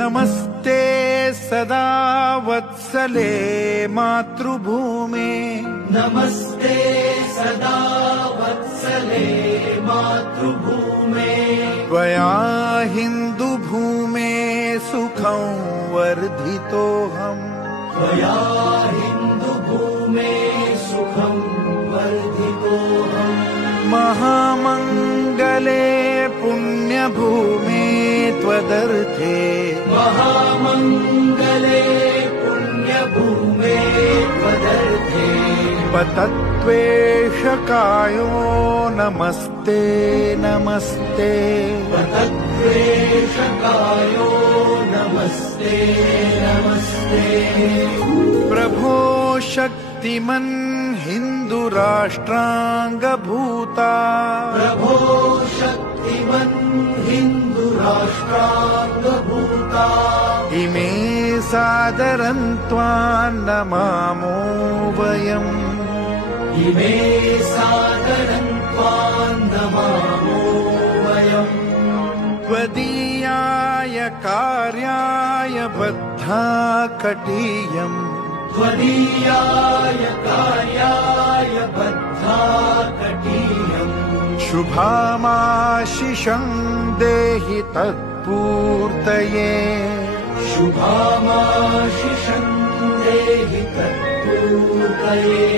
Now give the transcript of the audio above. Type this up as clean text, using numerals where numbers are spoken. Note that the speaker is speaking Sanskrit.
नमस्ते सदा वत्सले मातृभूमे नमस्ते सदा वत्सले मातृभूमे त्वया हिन्दुभूमे सुखं वर्धितोऽहम् त्वया हिन्दुभूमे सुखं वर्धितोऽहम् महामङ्गले पुण्यभूमे त्वदर्थे महामङ्गले पुण्यभूमे त्वदर्थे पतत्वेषकायो नमस्ते नमस्ते पतत्वेषकायो नमस्ते नमस्ते प्रभो शक्तिमन् हिन्दुराष्ट्राङ्गभूता प्रभो शक्तिमन् हिन्दुराष्ट्राङ्गभूता इमे सादरं त्वां नमामो वयम् इमे सादरं त्वां नमामो वयम् त्वदीयाय कार्याय बद्धा कटीयम् त्वदीयाय कार्याय बद्धा कटीयम् शुभामाशिषं देहि तत्पूर्तये शुभामाशिषं देहि तत्पूर्तये